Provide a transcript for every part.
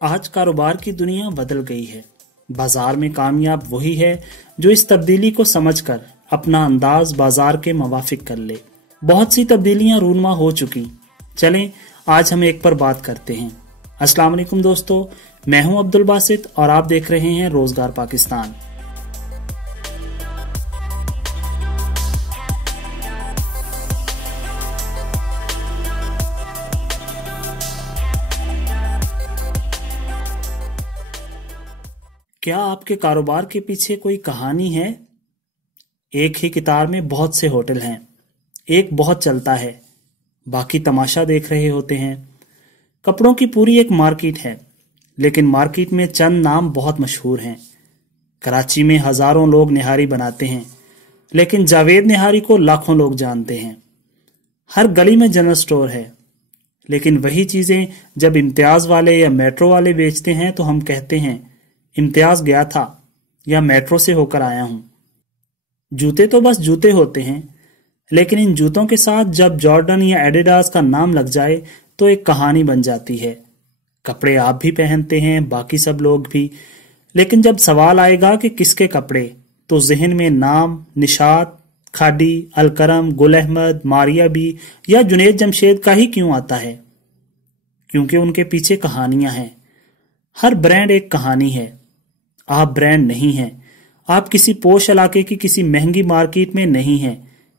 आज कारोबार की दुनिया बदल गई है। बाजार में कामयाब वही है जो इस तब्दीली को समझकर अपना अंदाज बाजार के मुवाफिक कर ले। बहुत सी तब्दीलियां रूनमा हो चुकी, चलें आज हम एक पर बात करते हैं। अस्सलाम वालेकुम दोस्तों, मैं हूं अब्दुल बासित और आप देख रहे हैं रोजगार पाकिस्तान। क्या आपके कारोबार के पीछे कोई कहानी है? एक ही किताब में बहुत से होटल हैं, एक बहुत चलता है, बाकी तमाशा देख रहे होते हैं। कपड़ों की पूरी एक मार्केट है, लेकिन मार्केट में चंद नाम बहुत मशहूर हैं। कराची में हजारों लोग निहारी बनाते हैं, लेकिन जावेद निहारी को लाखों लोग जानते हैं। हर गली में जनरल स्टोर है, लेकिन वही चीजें जब इम्तियाज वाले या मेट्रो वाले बेचते हैं तो हम कहते हैं इम्तियाज गया था या मेट्रो से होकर आया हूं। जूते तो बस जूते होते हैं, लेकिन इन जूतों के साथ जब जॉर्डन या एडिडास का नाम लग जाए तो एक कहानी बन जाती है। कपड़े आप भी पहनते हैं, बाकी सब लोग भी, लेकिन जब सवाल आएगा कि किसके कपड़े, तो जहन में नाम निशात, खाडी, अलकरम, गुल अहमद, मारिया बी या जुनैद जमशेद का ही क्यों आता है? क्योंकि उनके पीछे कहानियां हैं। हर ब्रांड एक कहानी है। आप ब्रांड नहीं हैं। आप किसी पोश इलाके की किसी महंगी मार्केट में नहीं हैं।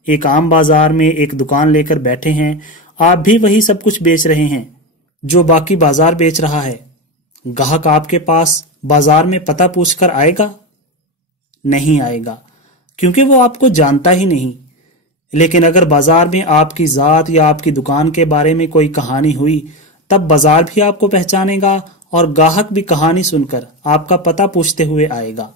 एक आम बाजार में एक दुकान लेकर बैठे हैं। आप भी वही सब कुछ बेच रहे हैं जो बाकी बाजार बेच रहा है। ग्राहक आपके पास बाजार में पता पूछकर आएगा? नहीं आएगा, क्योंकि वो आपको जानता ही नहीं। लेकिन अगर बाजार में आपकी जात या आपकी दुकान के बारे में कोई कहानी हुई, तब बाजार भी आपको पहचानेगा और ग्राहक भी कहानी सुनकर आपका पता पूछते हुए आएगा।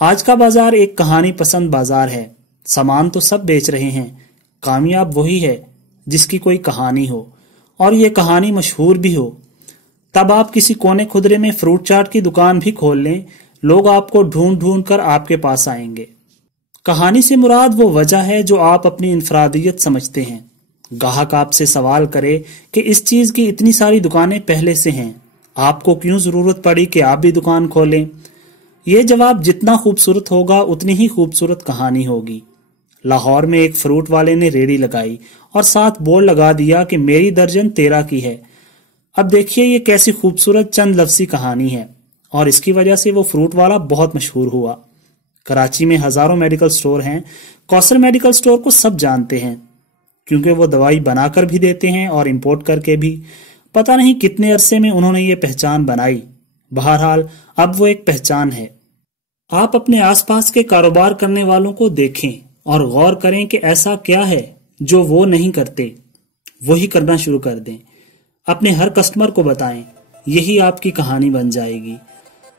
आज का बाजार एक कहानी पसंद बाजार है। सामान तो सब बेच रहे हैं, कामयाब वही है जिसकी कोई कहानी हो और ये कहानी मशहूर भी हो। तब आप किसी कोने खुदरे में फ्रूट चाट की दुकान भी खोल लें, लोग आपको ढूंढ ढूंढ कर आपके पास आएंगे। कहानी से मुराद वो वजह है जो आप अपनी इनफरादियत समझते हैं। ग्राहक आपसे सवाल करे कि इस चीज की इतनी सारी दुकानें पहले से हैं, आपको क्यों जरूरत पड़ी कि आप भी दुकान खोलें? ये जवाब जितना खूबसूरत होगा उतनी ही खूबसूरत कहानी होगी। लाहौर में एक फ्रूट वाले ने रेहड़ी लगाई और साथ बोर्ड लगा दिया कि मेरी दर्जन 13 की है। अब देखिए ये कैसी खूबसूरत चंद लफ्ज़ी कहानी है, और इसकी वजह से वो फ्रूट वाला बहुत मशहूर हुआ। कराची में हजारों मेडिकल स्टोर हैं। कौसर मेडिकल स्टोर को सब जानते हैं, क्योंकि वो दवाई बनाकर भी देते हैं और इंपोर्ट करके भी। पता नहीं कितने अरसे में उन्होंने ये पहचान बनाई। बहरहाल अब वो एक पहचान है। आप अपने आसपास के कारोबार करने वालों को देखें और गौर करें कि ऐसा क्या है जो वो नहीं करते, वही करना शुरू कर दें। अपने हर कस्टमर को बताएं, यही आपकी कहानी बन जाएगी।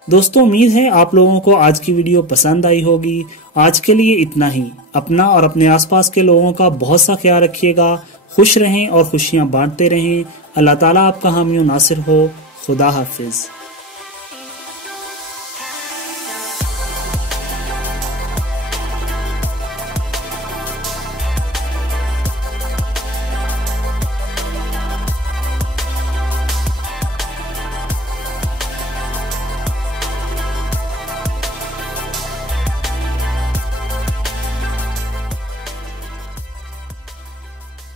दोस्तों, उम्मीद है आप लोगों को आज की वीडियो पसंद आई होगी। आज के लिए इतना ही। अपना और अपने आसपास के लोगों का बहुत सा ख्याल रखिएगा। खुश रहें और खुशियां बांटते रहें। अल्लाह ताला आपका हामी नासिर हो। खुदा हाफिज।